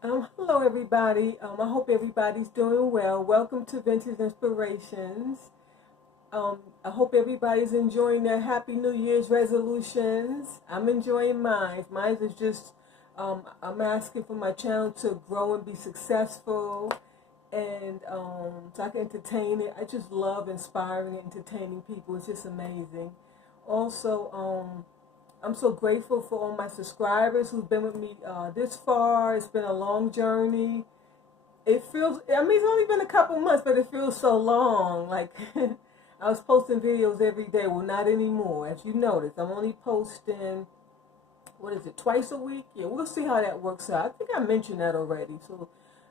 Hello everybody. I hope everybody's doing well. Welcome to Vintage Inspirations. I hope everybody's enjoying their Happy New Year's resolutions. I'm enjoying mine. Mine is just, I'm asking for my channel to grow and be successful, and so I can entertain it. I just love inspiring and entertaining people. It's just amazing. Also, I'm so grateful for all my subscribers who've been with me this far. It's been a long journey. It feels, I mean, it's only been a couple months, but it feels so long. Like, I was posting videos every day. Well, not anymore. As you notice, I'm only posting, what is it, twice a week? Yeah, we'll see how that works out. I think I mentioned that already. So,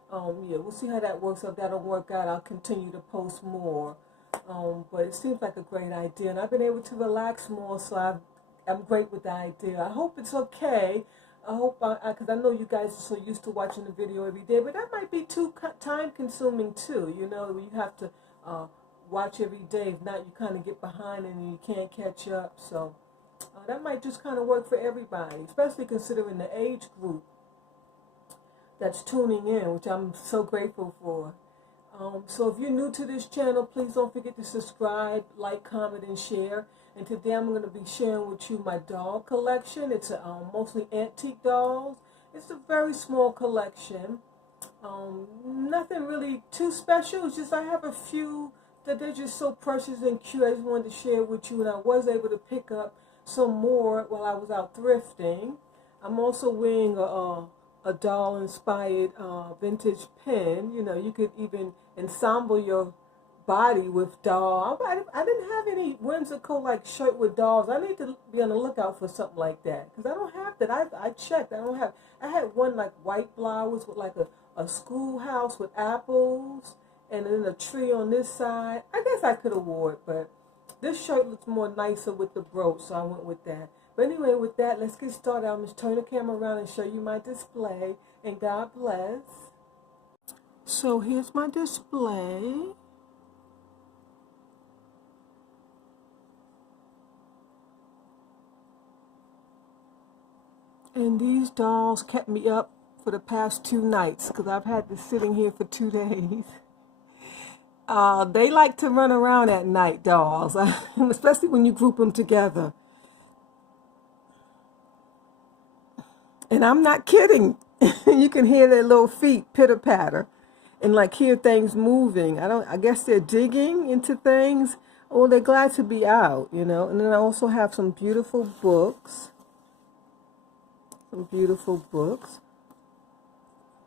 yeah, we'll see how that works out. If that'll work out, I'll continue to post more. But it seems like a great idea. And I've been able to relax more, so I'm great with the idea. I hope it's okay. I hope, because I know you guys are so used to watching the video every day, but that might be too time consuming too. You know, you have to watch every day. If not, you kind of get behind and you can't catch up. So that might just kind of work for everybody, especially considering the age group that's tuning in, which I'm so grateful for. So if you're new to this channel, please don't forget to subscribe, like, comment, and share. And today I'm going to be sharing with you my doll collection. It's mostly antique dolls. It's a very small collection. Nothing really too special. It's just I have a few that they're just so precious and cute. I just wanted to share with you. And I was able to pick up some more while I was out thrifting. I'm also wearing a doll-inspired vintage pin. You know, you could even ensemble your body with doll. I didn't have any whimsical like shirt with dolls. I need to be on the lookout for something like that because I don't have that. I checked. I don't have. I had one like white flowers with like a schoolhouse with apples and then a tree on this side. I guess I could have wore it, but this shirt looks more nicer with the brooch, so I went with that. But anyway, with that, let's get started. I'm just turn the camera around and show you my display. And God bless. So here's my display. And these dolls kept me up for the past 2 nights because I've had this sitting here for 2 days. They like to run around at night, dolls, especially when you group them together. And I'm not kidding. You can hear their little feet pitter patter and like hear things moving. I guess they're digging into things. Oh, they're glad to be out, you know. And then I also have some beautiful books. Some beautiful books.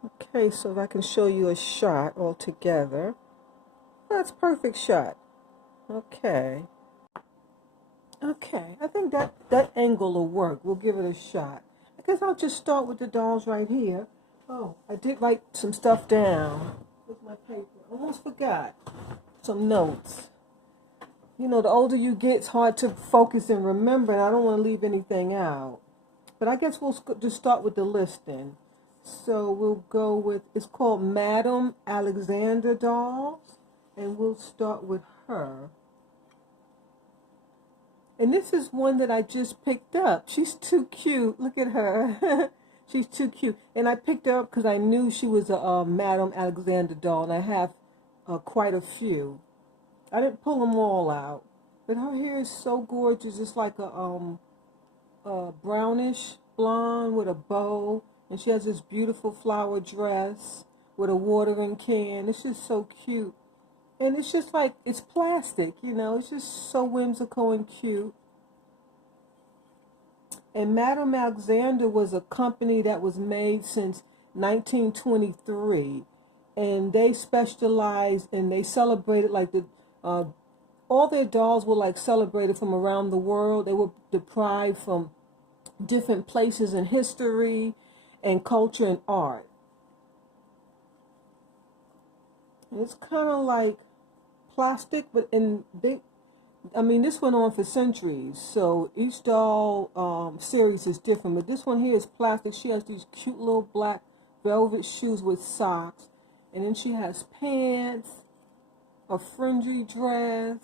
Okay, so if I can show you a shot all together. That's a perfect shot. Okay. Okay, I think that angle will work. We'll give it a shot. I guess I'll just start with the dolls right here. Oh, I did write some stuff down. Where's my paper? Almost forgot. Some notes. You know, the older you get, it's hard to focus and remember, and I don't want to leave anything out. But I guess we'll just start with the listing. So we'll go with, it's called Madame Alexander dolls, and we'll start with her. And this is one that I just picked up. She's too cute. Look at her. She's too cute. And I picked her up because I knew she was a Madame Alexander doll, and I have quite a few. I didn't pull them all out. But her hair is so gorgeous. It's like a brownish blonde with a bow. And she has this beautiful flower dress with a watering can. It's just so cute. And it's just like, it's plastic, you know. It's just so whimsical and cute. And Madame Alexander was a company that was made since 1923. And they specialized and they celebrated like all their dolls were like celebrated from around the world. They were deprived from different places in history and culture and art. And it's kind of like plastic, but in big. I mean, this went on for centuries, so each doll series is different. But this one here is plastic. She has these cute little black velvet shoes with socks, and then she has pants, a fringy dress,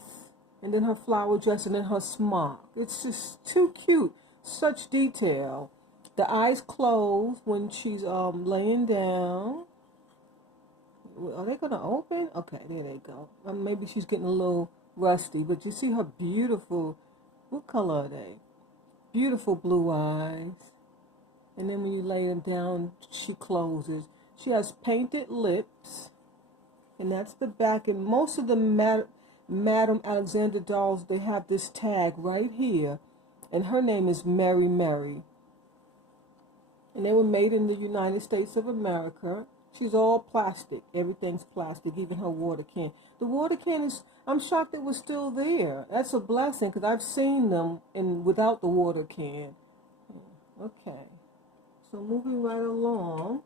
and then her flower dress, and then her smock. It's just too cute. Such detail. The eyes close when she's laying down. Are they gonna open? Okay, there they go. Maybe she's getting a little rusty, but you see her beautiful. What color are they? Beautiful blue eyes. And then when you lay them down, she closes. She has painted lips, and that's the back. And most of the Madame Alexander dolls, they have this tag right here, and her name is Mary Mary. And they were made in the United States of America. She's all plastic. Everything's plastic, even her water can. The water can is, I'm shocked it was still there. That's a blessing, because I've seen them without the water can. Okay. So moving right along.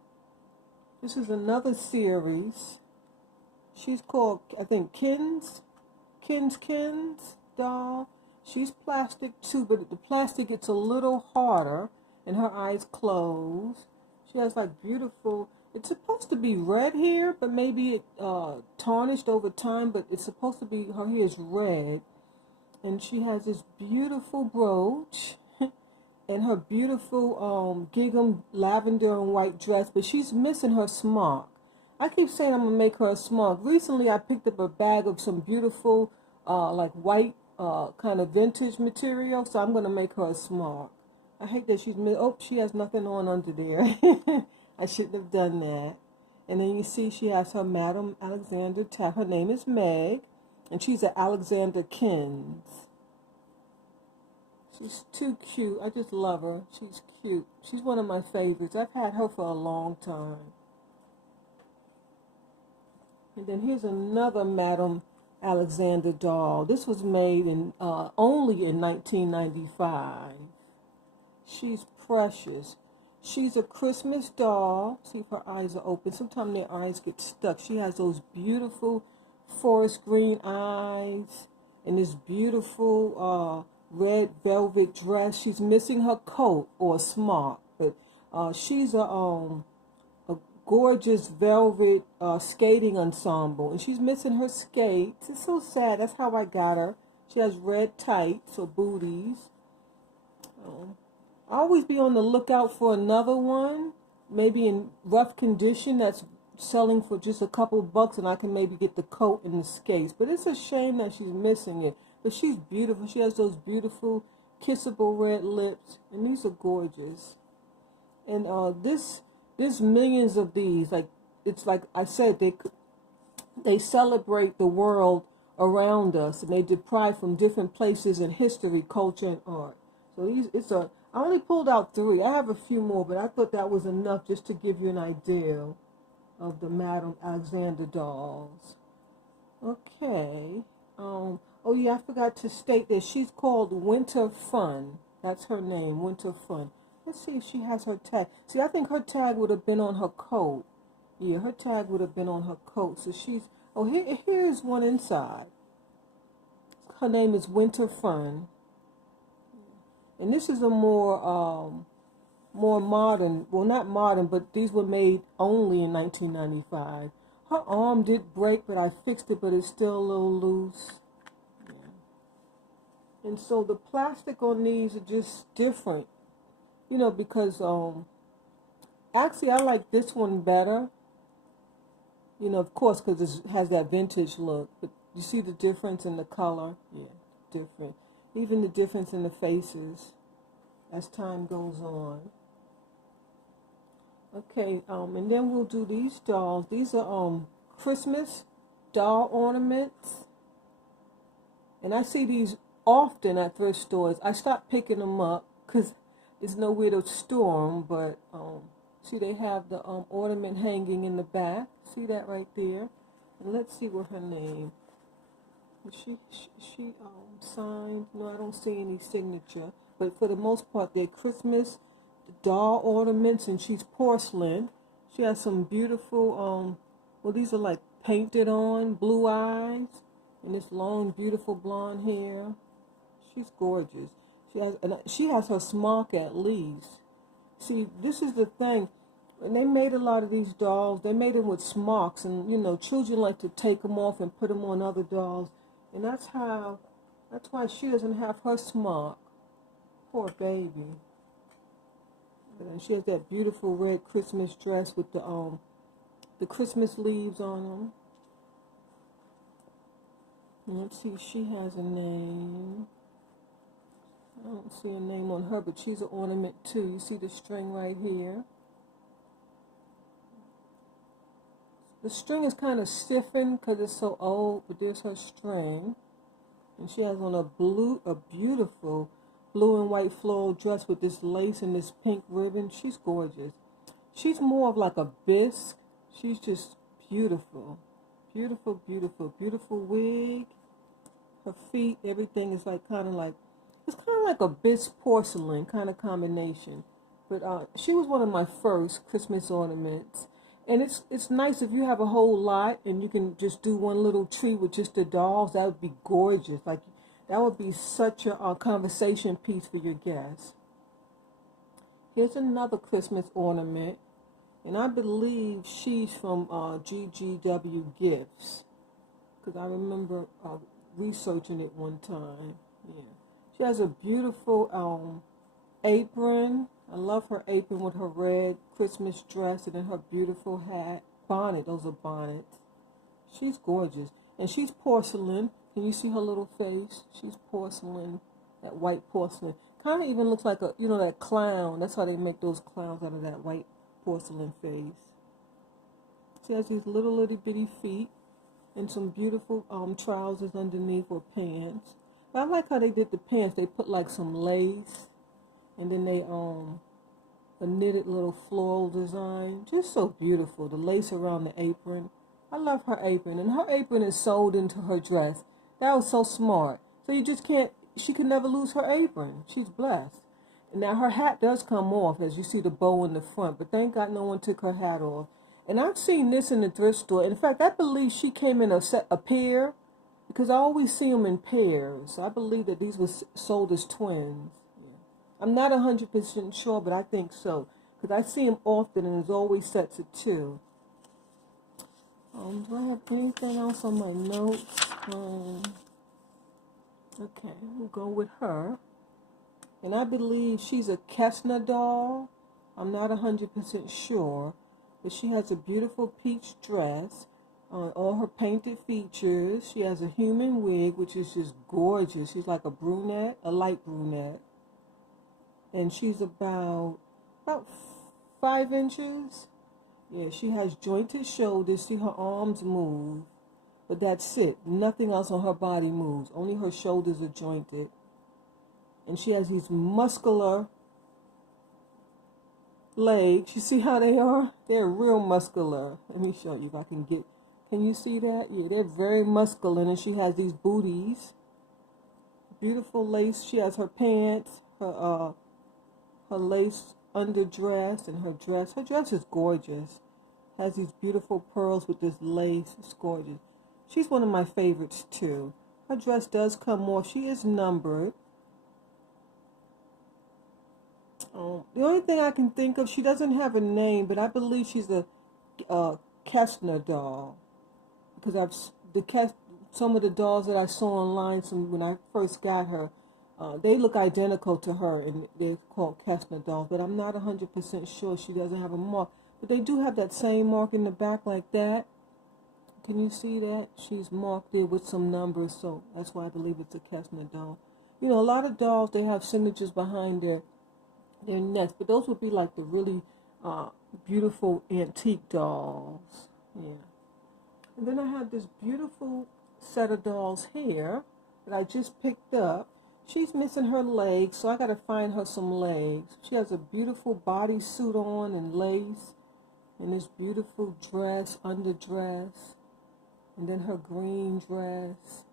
This is another series. She's called, I think, Ken's doll. She's plastic too, but the plastic gets a little harder, and her eyes close. She has like beautiful, it's supposed to be red here, but maybe it tarnished over time, but it's supposed to be, her hair is red. And she has this beautiful brooch and her beautiful gingham lavender and white dress, but she's missing her smock. I keep saying I'm going to make her a smock. Recently I picked up a bag of some beautiful like white kind of vintage material, so I'm going to make her a smock. I hate that she has nothing on under there. I shouldn't have done that. And then you see she has her Madame Alexander tag. Her name is Meg, and she's an Alexander Kins. She's too cute. I just love her. She's cute. She's one of my favorites. I've had her for a long time. And then here's another Madame Alexander doll. This was made in only in 1995. She's precious. She's a Christmas doll. See if her eyes are open. Sometimes their eyes get stuck. She has those beautiful forest green eyes and this beautiful red velvet dress. She's missing her coat or a smock, but she's a gorgeous velvet skating ensemble, and she's missing her skates. It's so sad. That's how I got her. She has red tights or booties. I always be on the lookout for another one, maybe in rough condition, that's selling for just a couple bucks, and I can maybe get the coat and the skates. But it's a shame that she's missing it. But she's beautiful. She has those beautiful kissable red lips, and these are gorgeous. And there's millions of these. Like, it's like I said, they celebrate the world around us, and they deprive from different places in history, culture, and art. So I only pulled out 3. I have a few more, but I thought that was enough just to give you an idea of the Madame Alexander dolls. Okay. Oh yeah, I forgot to state that she's called Winter Fun. That's her name, Winter Fun. Let's see if she has her tag. See, I think her tag would have been on her coat. Yeah, her tag would have been on her coat. So she's, here's one inside. Her name is Winter Fun. And this is a more modern, well, not modern, but these were made only in 1995. Her arm did break, but I fixed it, but it's still a little loose. Yeah. And so the plastic on these are just different, you know, because actually I like this one better, you know, of course, because it has that vintage look. But you see the difference in the color? Yeah, different. Even the difference in the faces as time goes on. Okay, and then we'll do these dolls. These are Christmas doll ornaments. And I see these often at thrift stores. I stopped picking them up because there's nowhere to store them. But see, they have the ornament hanging in the back. See that right there? And let's see what her name. She signed. No, I don't see any signature. But for the most part, they're Christmas doll ornaments, and she's porcelain. She has some beautiful, well, these are like painted on blue eyes, and this long, beautiful blonde hair. She's gorgeous. She has her smock at least. See, this is the thing. When they made a lot of these dolls, they made them with smocks, and you know, children like to take them off and put them on other dolls, and that's why she doesn't have her smock. Poor baby. And she has that beautiful red Christmas dress with the Christmas leaves on them. And let's see if she has a name. I don't see a name on her, but she's an ornament too. You see the string right here. The string is kind of stiffened because it's so old, but there's her string. And she has on a beautiful blue and white floral dress with this lace and this pink ribbon. She's gorgeous. She's more of like a bisque. She's just beautiful. Beautiful, beautiful, beautiful wig. Her feet, everything is like it's kind of like a bisque porcelain kind of combination. But she was one of my first Christmas ornaments. And it's nice if you have a whole lot and you can just do one little tree with just the dolls. That would be gorgeous. Like, that would be such a conversation piece for your guests. Here's another Christmas ornament. And I believe she's from GGW Gifts. Because I remember researching it one time. Yeah. She has a beautiful apron. I love her apron with her red Christmas dress and then her beautiful hat. Bonnet, those are bonnets. She's gorgeous. And she's porcelain. Can you see her little face? She's porcelain, that white porcelain. Kind of even looks like that clown. That's how they make those clowns out of that white porcelain face. She has these little itty bitty feet and some beautiful trousers underneath or pants. But I like how they did the pants. They put like some lace. And then they a knitted little floral design. Just so beautiful. The lace around the apron. I love her apron. And her apron is sewed into her dress. That was so smart. So you just can't, she could never lose her apron. She's blessed. And now her hat does come off as you see the bow in the front. But thank God no one took her hat off. And I've seen this in the thrift store. In fact, I believe she came in a pair. Because I always see them in pairs. So I believe that these were sold as twins. I'm not 100% sure, but I think so. Because I see them often and it's always sets of two. Do I have anything else on my notes? Okay, we'll go with her. And I believe she's a Kessner doll. I'm not 100% sure. But she has a beautiful peach dress. All her painted features. She has a human wig, which is just gorgeous. She's like a brunette, a light brunette. And she's about 5 inches. Yeah, she has jointed shoulders. See, her arms move. But that's it. Nothing else on her body moves. Only her shoulders are jointed. And she has these muscular legs. You see how they are? They're real muscular. Let me show you if I can get... Can you see that? Yeah, they're very muscular. And she has these booties. Beautiful lace. She has her pants. Her lace underdress and her dress. Her dress is gorgeous. Has these beautiful pearls with this lace. It's gorgeous. She's one of my favorites too. Her dress does come off. She is numbered. The only thing I can think of, she doesn't have a name, but I believe she's a Kessner doll. Because some of the dolls that I saw online when I first got her, they look identical to her, and they're called Kessner dolls. But I'm not 100% sure she doesn't have a mark. But they do have that same mark in the back like that. Can you see that? She's marked there with some numbers, so that's why I believe it's a Kessner doll. You know, a lot of dolls, they have signatures behind their necks, but those would be like the really beautiful antique dolls. Yeah. And then I have this beautiful set of dolls here that I just picked up. She's missing her legs, so I got to find her some legs. She has a beautiful bodysuit on and lace, and this beautiful dress, underdress, and then her green dress.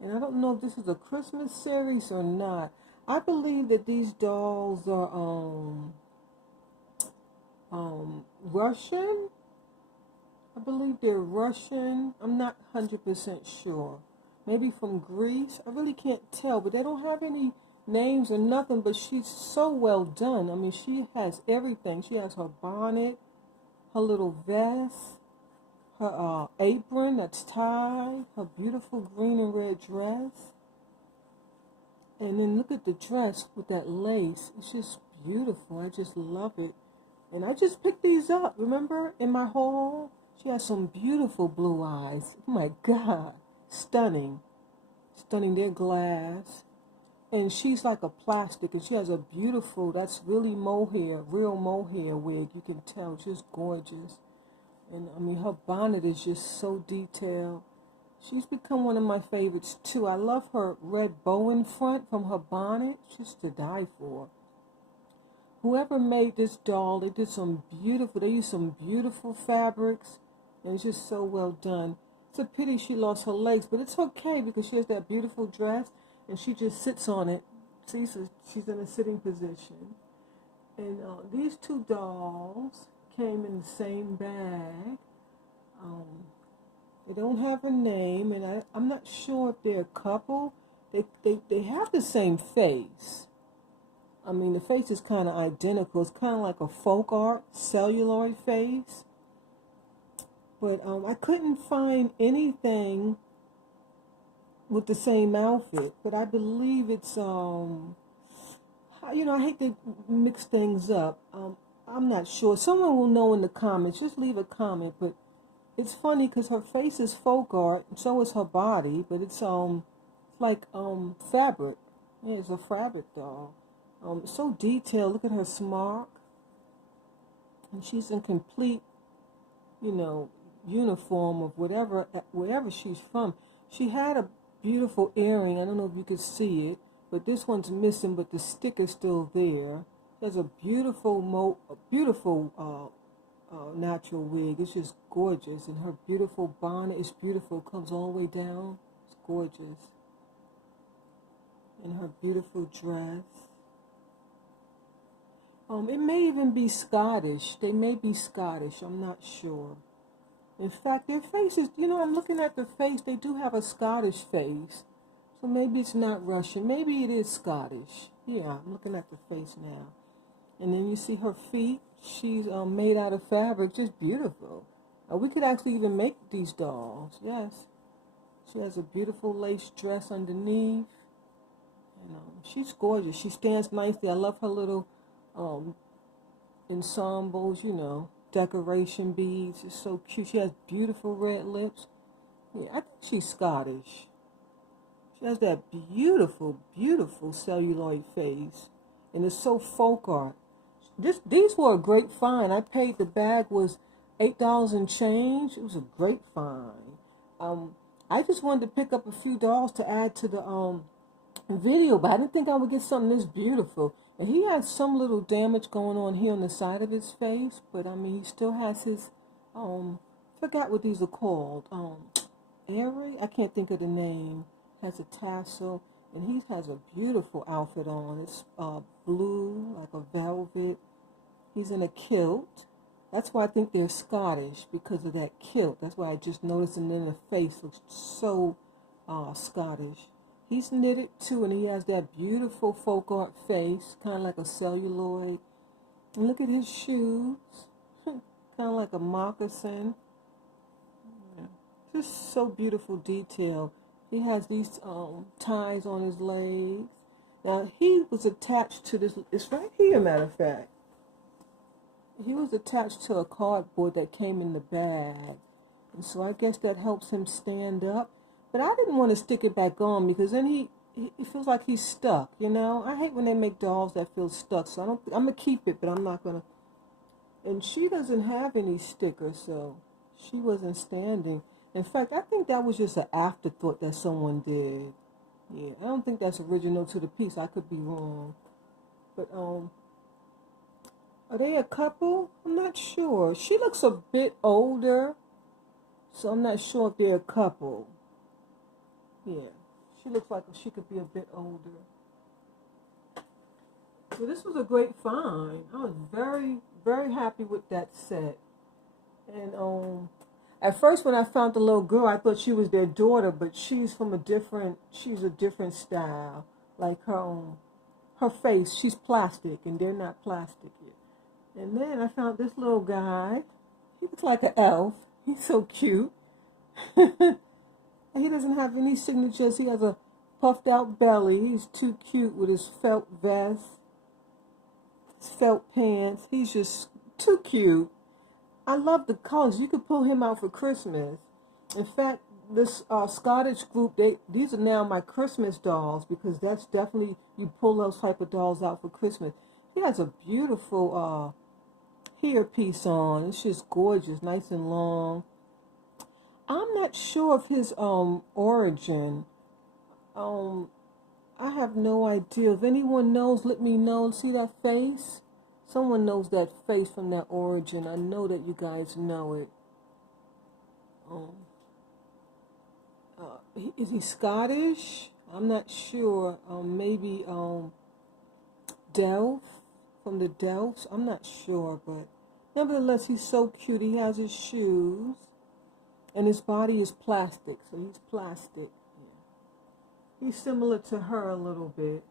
And I don't know if this is a Christmas series or not. I believe that these dolls are Russian. I believe they're Russian. I'm not 100% sure. Maybe from Greece. I really can't tell, but they don't have any names or nothing, but she's so well done. I mean, she has everything. She has her bonnet, her little vest, her apron that's tied, her beautiful green and red dress. And then look at the dress with that lace. It's just beautiful. I just love it. And I just picked these up, remember, in my haul? She has some beautiful blue eyes. Oh my God. Stunning. Stunning. They're glass. And she's like a plastic, and she has a beautiful, that's really mohair, real mohair wig. You can tell, just gorgeous. And I mean, her bonnet is just so detailed. She's become one of my favorites too. I love her red bow in front from her bonnet. She's to die for. Whoever made this doll, they used some beautiful fabrics, and it's just so well done. It's a pity she lost her legs, but it's okay because she has that beautiful dress, and she just sits on it. See, so she's in a sitting position. And these two dolls came in the same bag. They don't have a name, and I'm not sure if they're a couple. They have the same face. I mean, the face is kind of identical. It's kind of like a folk art celluloid face. But I couldn't find anything with the same outfit. But I believe it's, I hate to mix things up. I'm not sure. Someone will know in the comments. Just leave a comment. But it's funny because her face is folk art, and so is her body. But it's like fabric. Yeah, it's a fabric doll. So detailed. Look at her smock. And she's in complete, uniform of wherever she's from. She had a beautiful earring. I don't know if you could see it, but this one's missing, but the stick is still there. There's a beautiful natural wig. It's just gorgeous. And her beautiful bonnet is beautiful. It comes all the way down. It's gorgeous. And her beautiful dress. It may even be Scottish. They may be Scottish. I'm not sure. In fact, their faces, I'm looking at the face. They do have a Scottish face. So maybe it's not Russian. Maybe it is Scottish. Yeah, I'm looking at the face now. And then you see her feet. She's made out of fabric. Just beautiful. We could actually even make these dolls. Yes. She has a beautiful lace dress underneath. And she's gorgeous. She stands nicely. I love her little ensembles, decoration beads. It's so cute. She has beautiful red lips. Yeah, I think she's Scottish. She has that beautiful celluloid face. And it's so folk art. These were a great find. I paid, the bag was $8 and change. It was a great find. I just wanted to pick up a few dolls to add to the video, but I didn't think I would get something this beautiful. And he had some little damage going on here on the side of his face, but I mean, he still has his, forgot what these are called, airy? I can't think of the name. Has a tassel, and he has a beautiful outfit on. It's blue, like a velvet. He's in a kilt. That's why I think they're Scottish, because of that kilt. That's why I just noticed, and then the face looks so Scottish. He's knitted too, and he has that beautiful folk art face, kind of like a celluloid. And look at his shoes, kind of like a moccasin. Yeah. Just so beautiful detail. He has these ties on his legs. Now, he was attached to this, it's right here, matter of fact. He was attached to a cardboard that came in the bag. And so I guess that helps him stand up. But I didn't want to stick it back on because then he feels like he's stuck, I hate when they make dolls that feel stuck. So I'm going to keep it, but I'm not going to. And she doesn't have any stickers, so she wasn't standing. In fact, I think that was just an afterthought that someone did. Yeah, I don't think that's original to the piece. I could be wrong. But, are they a couple? I'm not sure. She looks a bit older, so I'm not sure if they're a couple. Yeah, she looks like she could be a bit older. So this was a great find. I was very, very happy with that set. And at first when I found the little girl, I thought she was their daughter, but she's a different style. Like her face, she's plastic, and they're not plastic yet. And then I found this little guy. He looks like an elf. He's so cute. He doesn't have any signatures. He has a puffed out belly. He's too cute with his felt vest. felt pants. He's just too cute. I love the colors. You could pull him out for Christmas. In fact, this Scottish group, these are now my Christmas dolls, because that's definitely, you pull those type of dolls out for Christmas. He has a beautiful hair piece on. It's just gorgeous, nice and long. I'm not sure of his origin. I have no idea. If anyone knows, let me know. See that face? Someone knows that face from that origin. I know that you guys know it. Is he Scottish? I'm not sure. Maybe Delft, from the Delfts. I'm not sure, but nevertheless, he's so cute. He has his shoes, and his body is plastic, so he's plastic. Yeah. He's similar to her a little bit.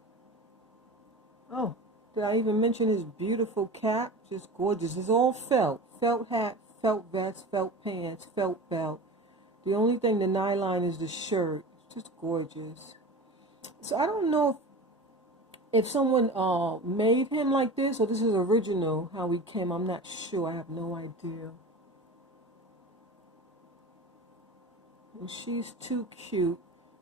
Oh, did I even mention his beautiful cap? Just gorgeous. It's all felt. Felt hat, felt vest, felt pants, felt belt. The only thing, the nylon, is the shirt. It's just gorgeous. So I don't know if someone made him like this, or this is original, how he came. I'm not sure. I have no idea. And she's too cute.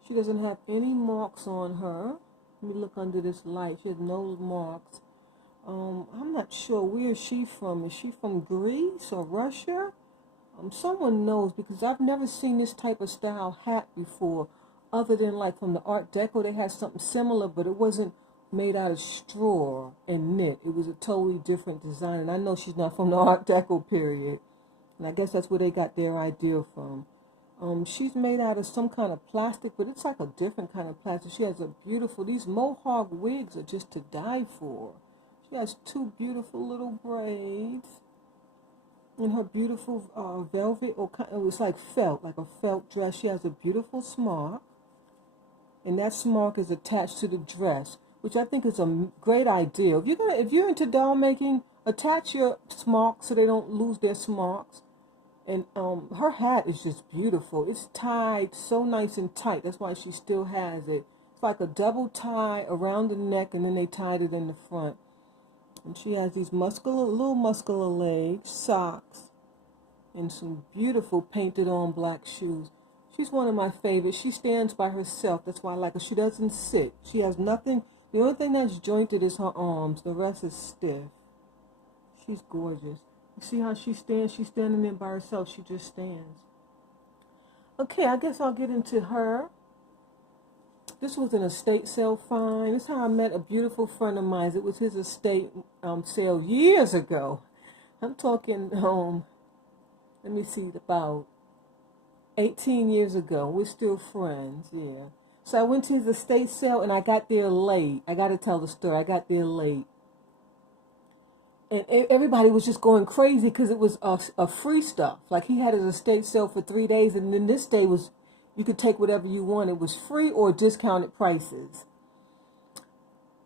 She doesn't have any marks on her. Let me look under this light. She has no marks. I'm not sure. Where is she from? Is she from Greece or Russia? Someone knows, because I've never seen this type of style hat before, other than like from the Art Deco. They had something similar, but it wasn't made out of straw and knit. It was a totally different design, and I know she's not from the Art Deco period, and I guess that's where they got their idea from. She's made out of some kind of plastic, but it's like a different kind of plastic. She has a beautiful, these mohawk wigs are just to die for. She has two beautiful little braids. In her beautiful velvet, or it was like felt, like a felt dress. She has a beautiful smock, and that smock is attached to the dress, which I think is a great idea. If you're into doll making, attach your smock so they don't lose their smocks. And her hat is just beautiful. It's tied so nice and tight. That's why she still has it. It's like a double tie around the neck, and then they tied it in the front. And she has these little muscular legs, socks, and some beautiful painted on black shoes. She's one of my favorites. She stands by herself. That's why I like her. She doesn't sit. She has nothing. The only thing that's jointed is her arms. The rest is stiff. She's gorgeous. You see how she stands? She's standing there by herself. She just stands. Okay, I guess I'll get into her. This was an estate sale find. This is how I met a beautiful friend of mine. It was his estate sale years ago. I'm talking, let me see, about 18 years ago. We're still friends, yeah. So I went to his estate sale, and I got there late. I got to tell the story. I got there late. And everybody was just going crazy because it was a free stuff. Like, he had his estate sale for 3 days, and then this day was, you could take whatever you want. It was free or discounted prices.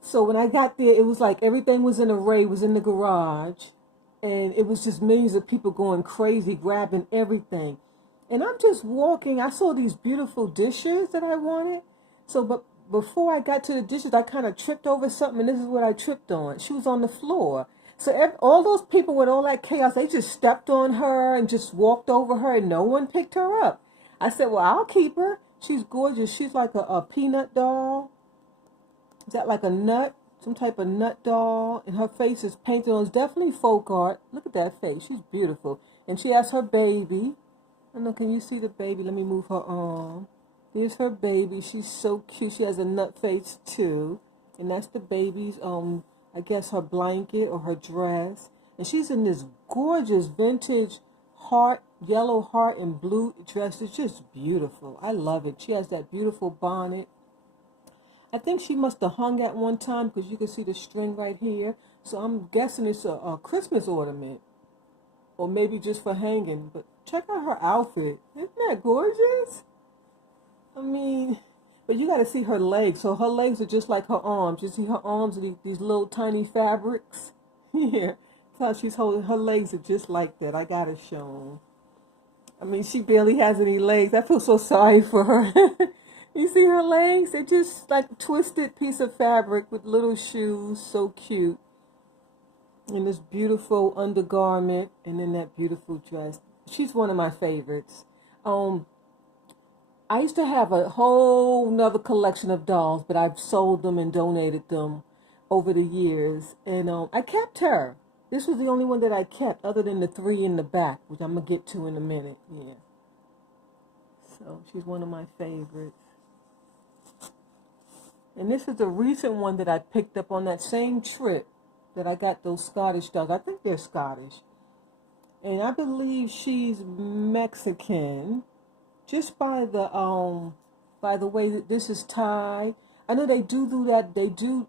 So when I got there, it was like everything was in array, was in the garage. And it was just millions of people going crazy, grabbing everything. And I'm just walking. I saw these beautiful dishes that I wanted. So, but before I got to the dishes, I kind of tripped over something. And this is what I tripped on. She was on the floor. So all those people with all that chaos, they just stepped on her and just walked over her. And no one picked her up. I said, well, I'll keep her. She's gorgeous. She's like a peanut doll. Is that like a nut? Some type of nut doll. And her face is painted on. It's definitely folk art. Look at that face. She's beautiful. And she has her baby. I don't know, can you see the baby? Let me move her arm. Here's her baby. She's so cute. She has a nut face too. And that's the baby's, I guess her blanket or her dress. And she's in this gorgeous vintage heart, yellow heart and blue dress. It's just beautiful. I love it. She has that beautiful bonnet. I think she must have hung at one time because you can see the string right here. So I'm guessing it's a Christmas ornament. Or maybe just for hanging. But check out her outfit. Isn't that gorgeous? I mean, but you got to see her legs. So her legs are just like her arms. You see her arms are these little tiny fabrics? Yeah. That's how she's holding. Her legs are just like that. I got to show them. I mean, she barely has any legs. I feel so sorry for her. You see her legs? They're just like a twisted piece of fabric with little shoes. So cute. in this beautiful undergarment and in that beautiful dress. She's one of my favorites. Um, I used to have a whole nother collection of dolls, but I've sold them and donated them over the years. And I kept her. This was the only one that I kept, other than the three in the back, which I'm going to get to in a minute. Yeah. So she's one of my favorites. And this is a recent one that I picked up on that same trip that I got those Scottish dogs. I think they're Scottish. And I believe she's Mexican. Just by the way that this is tied. I know they do that. They do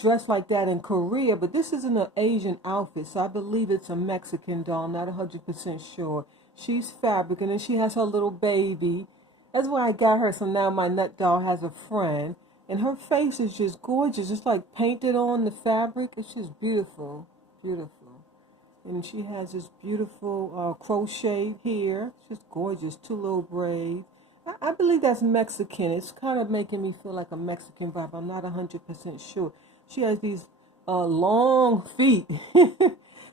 dress like that in Korea, but this isn't an Asian outfit, so I believe it's a Mexican doll. I'm not 100% sure. She's fabric, and then she has her little baby. That's why I got her. So now my nut doll has a friend, and her face is just gorgeous. It's like painted on the fabric. It's just beautiful, beautiful. And she has this beautiful crochet here. It's just gorgeous. Two little braids. I believe that's Mexican. It's kind of making me feel like a Mexican vibe. I'm not 100% sure. She has these long feet.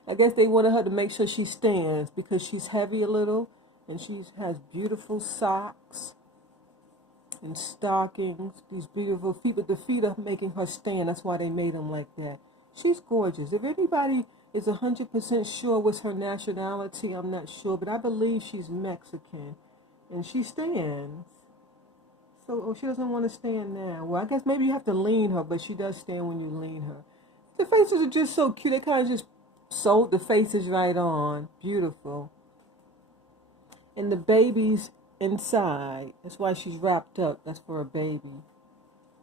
I guess they wanted her to make sure she stands because she's heavy a little. And she has beautiful socks and stockings. These beautiful feet. But the feet are making her stand. That's why they made them like that. She's gorgeous. If anybody is 100% sure what's her nationality, I'm not sure, but I believe she's Mexican, and she stands. So she doesn't want to stand now. Well, I guess maybe you have to lean her, but she does stand when you lean her. The faces are just so cute. They kind of just sewed the faces right on. Beautiful. And the baby's inside. That's why she's wrapped up. That's for a baby.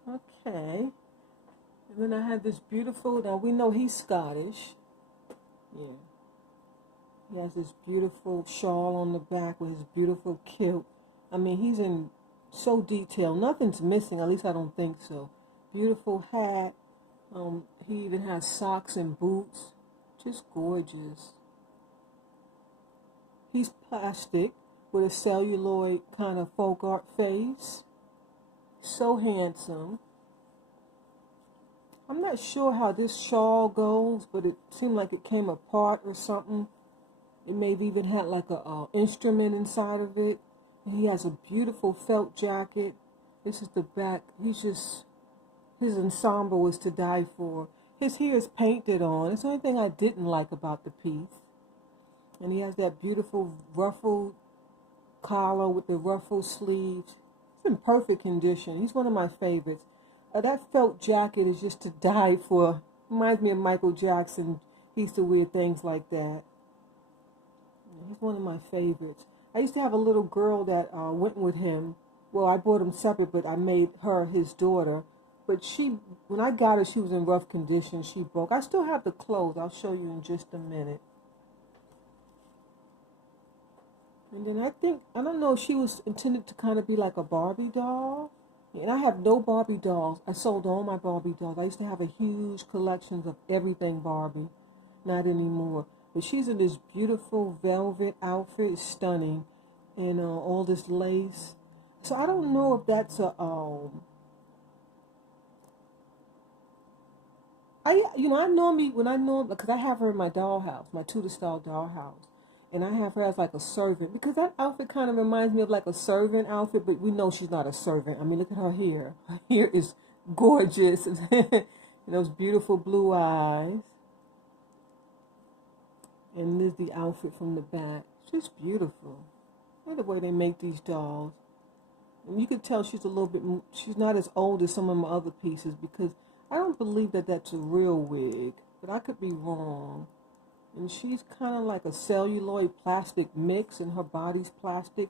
Okay. And then I have this beautiful, now we know he's Scottish. Yeah. He has this beautiful shawl on the back with his beautiful kilt. I mean, he's in so detailed. Nothing's missing, at least I don't think so. Beautiful hat. He even has socks and boots. Just gorgeous. He's plastic with a celluloid kind of folk art face. So handsome. I'm not sure how this shawl goes, but it seemed like it came apart or something. It may have even had like a instrument inside of it. And he has a beautiful felt jacket. This is the back. His ensemble was to die for. His hair is painted on. It's the only thing I didn't like about the piece. And he has that beautiful ruffled collar with the ruffled sleeves. It's in perfect condition. He's one of my favorites. That felt jacket is just to die for. Reminds me of Michael Jackson. He used to wear things like that. He's one of my favorites. I used to have a little girl that went with him. Well, I bought him separate, but I made her his daughter. But when I got her, she was in rough condition. She broke. I still have the clothes. I'll show you in just a minute. And then I don't know if she was intended to kind of be like a Barbie doll. And I have no Barbie dolls. I sold all my Barbie dolls. I used to have a huge collection of everything Barbie. Not anymore. But she's in this beautiful velvet outfit. It's stunning. And all this lace. So I don't know if that's a... I normally, because I have her in my dollhouse, my Tudor-style dollhouse. And I have her as like a servant. Because that outfit kind of reminds me of like a servant outfit, but we know she's not a servant. I mean, look at her hair. Her hair is gorgeous. And those beautiful blue eyes. And there's the outfit from the back. It's just beautiful. Look at the way they make these dolls. And you can tell she's not as old as some of my other pieces because I don't believe that that's a real wig. But I could be wrong. And she's kind of like a celluloid plastic mix, and her body's plastic.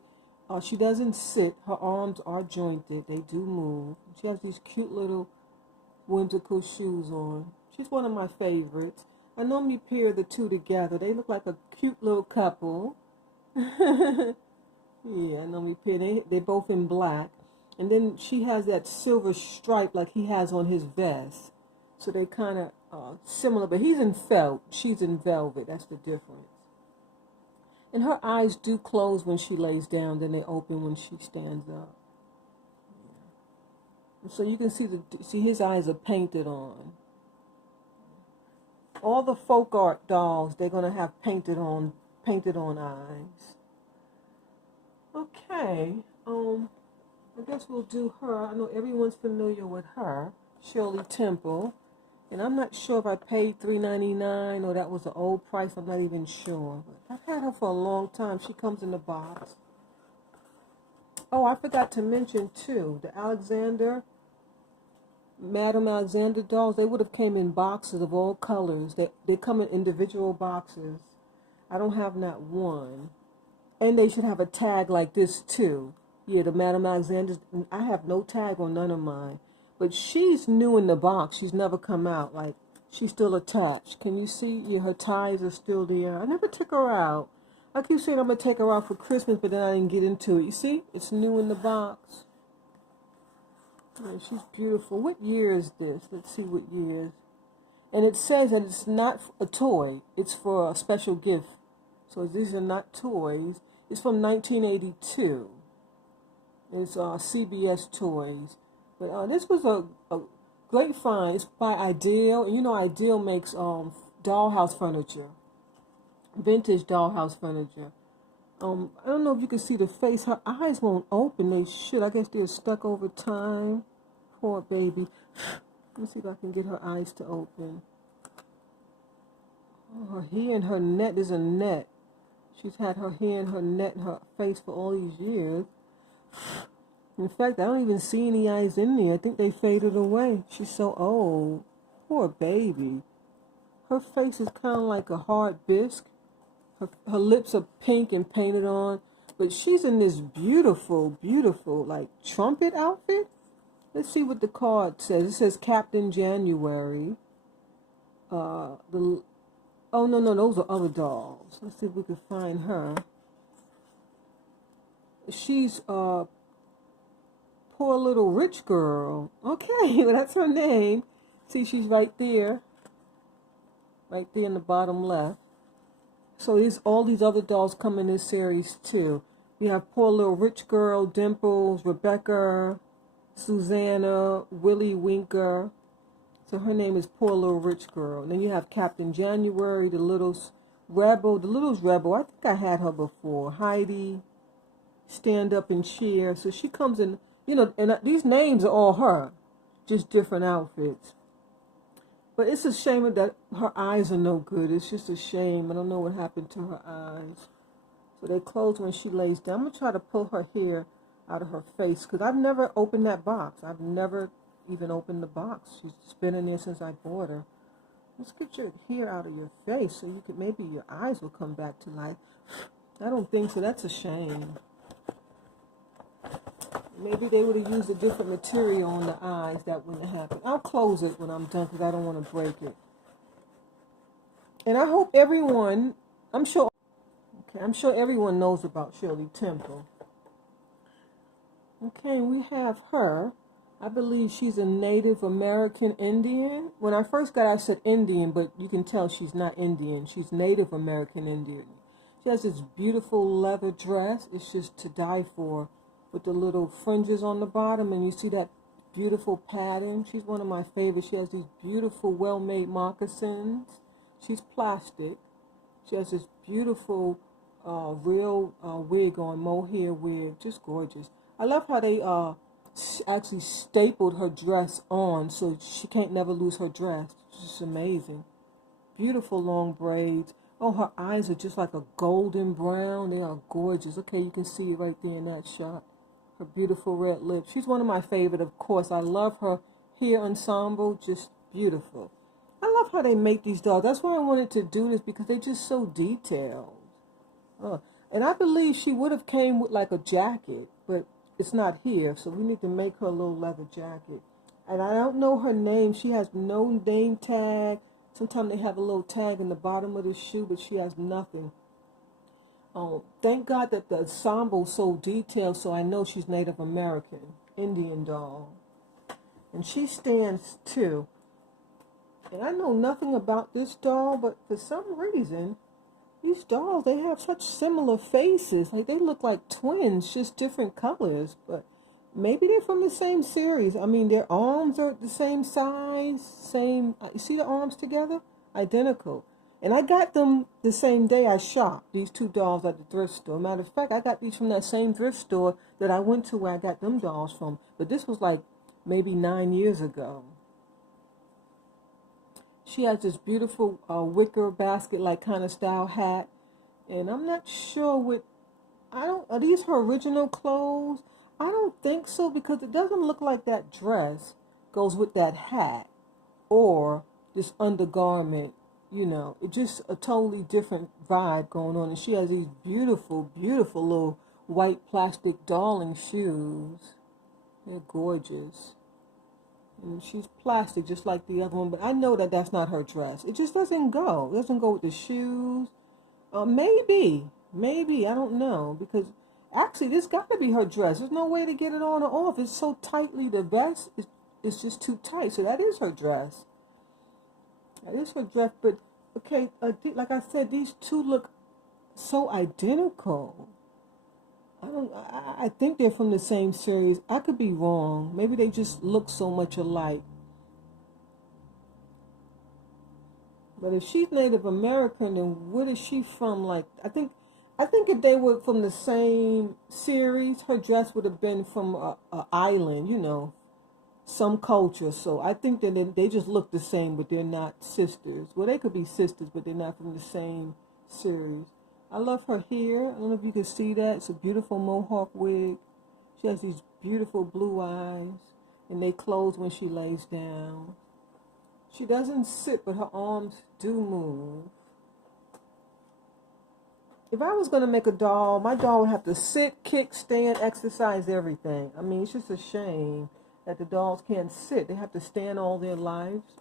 She doesn't sit. Her arms are jointed. They do move. She has these cute little whimsical shoes on. She's one of my favorites. I normally pair the two together. They look like a cute little couple. Yeah, I normally pair. They're both in black. And then she has that silver stripe like he has on his vest. So they kind of similar, but he's in felt. She's in velvet. That's the difference. And her eyes do close when she lays down, then they open when she stands up. Yeah. So you can see his eyes are painted on. all the folk art dolls, they're going to have painted on eyes. Okay, I guess we'll do her. I know everyone's familiar with her, Shirley Temple. And I'm not sure if I paid $3.99 or that was an old price. I'm not even sure. But I've had her for a long time. She comes in the box. Oh, I forgot to mention, too, the Madame Alexander dolls, they would have came in boxes of all colors. They come in individual boxes. I don't have not one. And they should have a tag like this, too. Yeah, the Madame Alexander's, I have no tag on none of mine. But she's new in the box. She's never come out. Like, she's still attached. Can you see? Yeah, her ties are still there. I never took her out. I keep saying I'm going to take her out for Christmas, but then I didn't get into it. You see? It's new in the box. Yeah, she's beautiful. What year is this? Let's see what year. And it says that it's not a toy. It's for a special gift. So these are not toys. It's from 1982. It's CBS Toys. But this was a great find. It's by Ideal. And you know Ideal makes dollhouse furniture. Vintage dollhouse furniture. I don't know if you can see the face. Her eyes won't open. They should. I guess they're stuck over time. Poor baby. Let me see if I can get her eyes to open. Oh, her hair and her net is a net. She's had her hair and her net and her face for all these years. In fact, I don't even see any eyes in there. I think they faded away. She's so old. Poor baby. Her face is kind of like a hard bisque. Her lips are pink and painted on. But she's in this beautiful, beautiful, like, trumpet outfit. Let's see what the card says. It says Captain January. Oh, no, those are other dolls. Let's see if we can find her. She's, Poor Little Rich Girl. Okay, well, that's her name. See, she's right there. Right there in the bottom left. So all these other dolls come in this series, too. We have Poor Little Rich Girl, Dimples, Rebecca, Susanna, Willie Winker. So her name is Poor Little Rich Girl. And then you have Captain January, the Littlest Rebel. The Littlest Rebel, I think I had her before. Heidi, Stand Up and Cheer. So she comes in, you know, and these names are all her. Just different outfits. But it's a shame that her eyes are no good. It's just a shame. I don't know what happened to her eyes. So they close when she lays down. I'm going to try to pull her hair out of her face because I've never opened that box. I've never even opened the box. She's been in there since I bought her. Let's get your hair out of your face so you could maybe your eyes will come back to life. I don't think so. That's a shame. Maybe they would have used a different material on the eyes. That wouldn't have happened. I'll close it when I'm done because I don't want to break it. And I hope everyone, I'm sure everyone knows about Shirley Temple. Okay, we have her. I believe she's a Native American Indian. When I first got, I said Indian, but you can tell she's not Indian. She's Native American Indian. She has this beautiful leather dress. It's just to die for, with the little fringes on the bottom, and you see that beautiful pattern. She's one of my favorites. She has these beautiful, well-made moccasins. She's plastic. She has this beautiful, real wig on, mohair wig, just gorgeous. I love how they actually stapled her dress on so she can't never lose her dress. It's just amazing. Beautiful long braids. Oh, her eyes are just like a golden brown. They are gorgeous. Okay, you can see it right there in that shot. Her beautiful red lips. She's one of my favorite, of course. I love her hair ensemble. Just beautiful. I love how they make these dolls. That's why I wanted to do this, because they're just so detailed. And I believe she would have came with like a jacket, but it's not here, so we need to make her a little leather jacket. And I don't know her name. She has no name tag. Sometimes they have a little tag in the bottom of the shoe, but she has nothing. Thank God that the ensemble's so detailed, so I know she's Native American, Indian doll. And she stands too. And I know nothing about this doll, but for some reason, these dolls, they have such similar faces. Like, they look like twins, just different colors. But maybe they're from the same series. I mean, their arms are the same size, same. You see the arms together? identical. And I got them the same day I shopped, these two dolls at the thrift store. Matter of fact, I got these from that same thrift store that I went to where I got them dolls from. But this was like maybe 9 years ago. She has this beautiful wicker basket-like kind of style hat. And I'm not sure are these her original clothes? I don't think so, because it doesn't look like that dress goes with that hat or this undergarment. You know, it's just a totally different vibe going on. And she has these beautiful, beautiful little white plastic darling shoes. They're gorgeous. And she's plastic just like the other one, but I know that that's not her dress. It just doesn't go. It doesn't go with the shoes. Maybe, I don't know, because actually this got to be her dress. There's no way to get it on or off. It's so tightly, the vest is just too tight. So that is her dress. That is her dress, but okay, like I said, these two look so identical. I think they're from the same series. I could be wrong. Maybe they just look so much alike. But if she's Native American, then what is she from? Like, I think if they were from the same series, her dress would have been from a island, you know, some culture. So I think that they just look the same, but they're not sisters. Well, they could be sisters, but they're not from the same series. I love her hair. I don't know if you can see that. It's a beautiful mohawk wig. She has these beautiful blue eyes, and they close when she lays down. She doesn't sit, but her arms do move. If I was going to make a doll, my doll would have to sit, kick, stand, exercise, everything. I mean, it's just a shame that the dolls can't sit. They have to stand all their lives.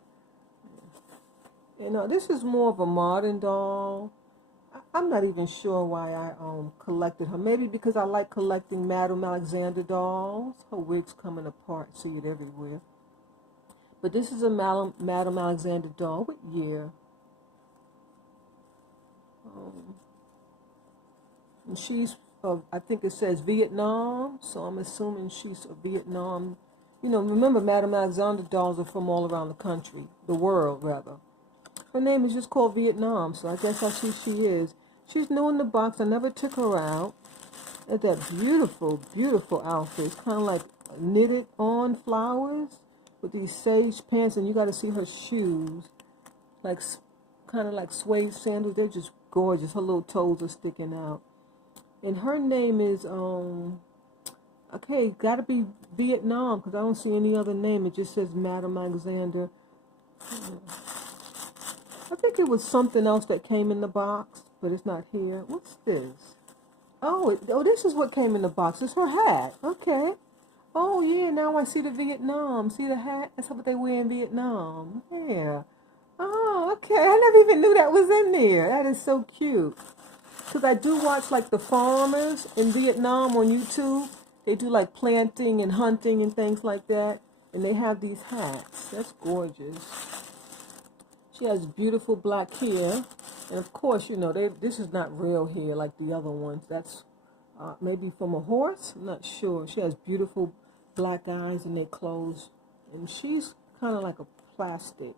You know, this is more of a modern doll. I'm not even sure why I collected her. Maybe because I like collecting Madame Alexander dolls. Her wig's coming apart. See it everywhere. But this is a Madame Alexander doll. What year? And she's, I think it says Vietnam. So I'm assuming she's a Vietnam. You know, remember, Madame Alexander dolls are from all around the country. The world, rather. Her name is just called Vietnam, so I guess that's who she is. She's new in the box. I never took her out. At that beautiful, beautiful outfit. It's kind of like knitted on flowers with these sage pants, and you got to see her shoes, like kind of like suede sandals. They're just gorgeous. Her little toes are sticking out. And her name is okay, got to be Vietnam, because I don't see any other name. It just says Madame Alexander. I think it was something else that came in the box, but it's not here. What's this? Oh, this is what came in the box. It's her hat. Okay. Oh, yeah, now I see the Vietnam. See the hat? That's what they wear in Vietnam. Yeah. Oh, okay. I never even knew that was in there. That is so cute. Because I do watch, like, the farmers in Vietnam on YouTube. They do, like, planting and hunting and things like that. And they have these hats. That's gorgeous. She has beautiful black hair. And, of course, you know, this is not real hair like the other ones. That's maybe from a horse. I'm not sure. She has beautiful black eyes and they close. And she's kind of like a plastic.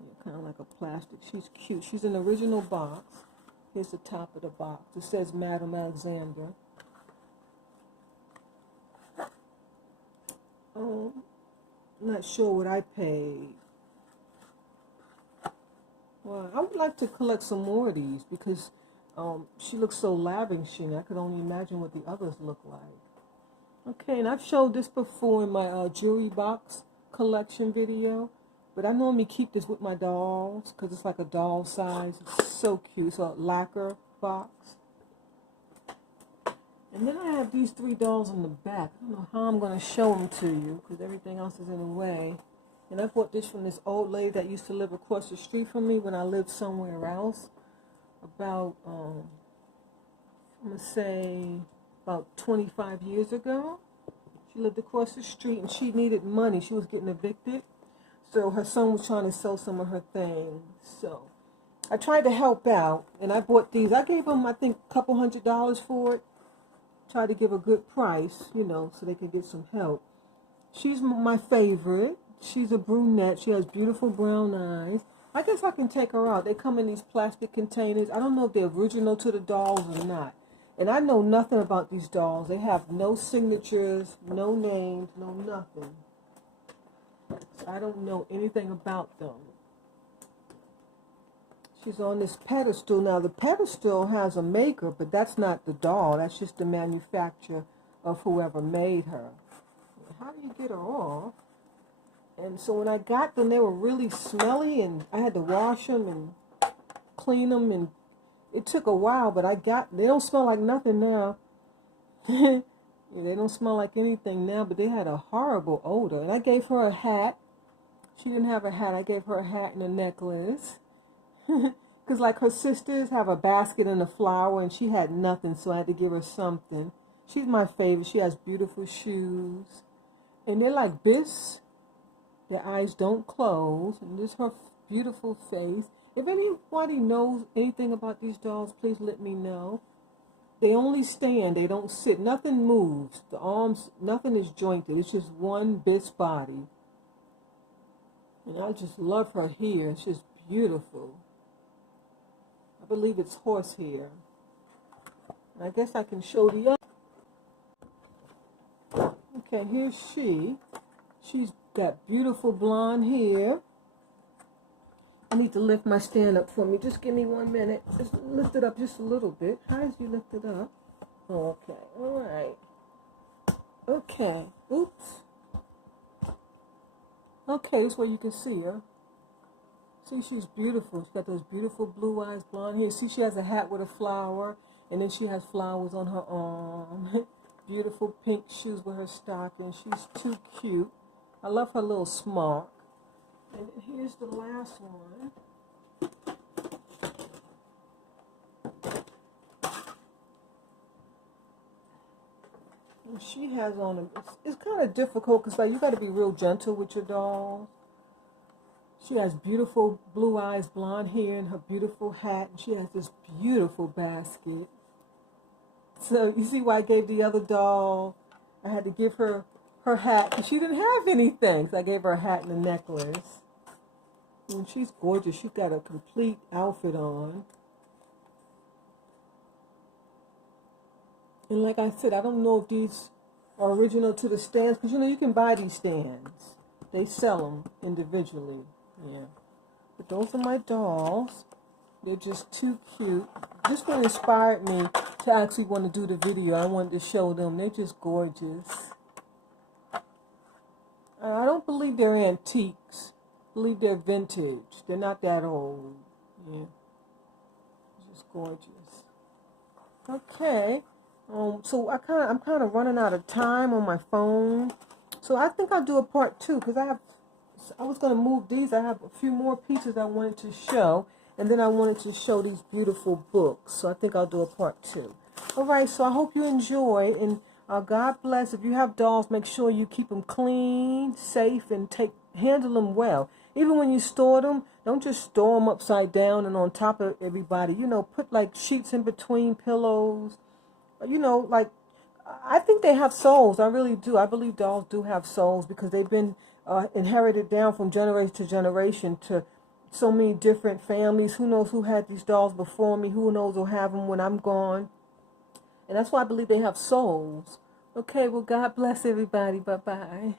Yeah, kind of like a plastic. She's cute. She's an original box. Here's the top of the box. It says Madame Alexander. I'm not sure what I paid. Well, I would like to collect some more of these because she looks so lavishing. I could only imagine what the others look like. Okay, and I've showed this before in my jewelry box collection video, but I normally keep this with my dolls because it's like a doll size. It's so cute. It's a lacquer box. And then I have these 3 dolls in the back. I don't know how I'm going to show them to you because everything else is in the way. And I bought this from this old lady that used to live across the street from me when I lived somewhere else. About, I'm going to say, about 25 years ago. She lived across the street and she needed money. She was getting evicted. So her son was trying to sell some of her things. So I tried to help out and I bought these. I gave them, I think, a couple $100 for it. Tried to give a good price, you know, so they could get some help. She's my favorite. She's a brunette. She has beautiful brown eyes. I guess I can take her out. They come in these plastic containers. I don't know if they're original to the dolls or not. And I know nothing about these dolls. They have no signatures, no names, no nothing. So I don't know anything about them. She's on this pedestal. Now, the pedestal has a maker, but that's not the doll. That's just the manufacturer of whoever made her. How do you get her off? And so when I got them, they were really smelly, and I had to wash them and clean them, and it took a while, but they don't smell like nothing now. Yeah, they don't smell like anything now, but they had a horrible odor. And I gave her a hat. She didn't have a hat. I gave her a hat and a necklace. Because like her sisters have a basket and a flower, and she had nothing, so I had to give her something. She's my favorite. She has beautiful shoes. And they're like this. Their eyes don't close. And this is her beautiful face. If anybody knows anything about these dolls, please let me know. They only stand. They don't sit. Nothing moves. The arms, nothing is jointed. It's just one bis body. And I just love her hair. It's just beautiful. I believe it's horsehair. I guess I can show the other. Okay, here's she. She's got beautiful blonde hair. I need to lift my stand up for me. Just give me 1 minute. Just lift it up just a little bit. How does you lift it up? Okay, all right. Okay, oops. Okay, this way you can see her. See, she's beautiful. She's got those beautiful blue eyes, blonde hair. See, she has a hat with a flower, and then she has flowers on her arm. Beautiful pink shoes with her stocking. She's too cute. I love her little smock. And here's the last one. And she has on it's kind of difficult because like you got to be real gentle with your dolls. She has beautiful blue eyes, blonde hair, and her beautiful hat. And she has this beautiful basket. So you see why I gave the other doll, I had to give her her hat because she didn't have anything. So I gave her a hat and a necklace. And she's gorgeous. She's got a complete outfit on. And like I said, I don't know if these are original to the stands because, you know, you can buy these stands. They sell them individually. Yeah. But those are my dolls. They're just too cute. This one inspired me to actually want to do the video. I wanted to show them. They're just gorgeous. I don't believe they're antiques. I believe they're vintage. They're not that old. Yeah. Just gorgeous. Okay. So I'm kind of running out of time on my phone. So I think I'll do a part 2 because I was going to move these. I have a few more pieces I wanted to show. And then I wanted to show these beautiful books. So I think I'll do a part 2. All right. So I hope you enjoyed. And God bless. If you have dolls, make sure you keep them clean, safe, and handle them well. Even when you store them, don't just store them upside down and on top of everybody. You know, put like sheets in between pillows. You know, like, I think they have souls. I really do. I believe dolls do have souls because they've been inherited down from generation to generation to so many different families. Who knows who had these dolls before me? Who knows who'll have them when I'm gone? And that's why I believe they have souls. Okay, well, God bless everybody. Bye-bye.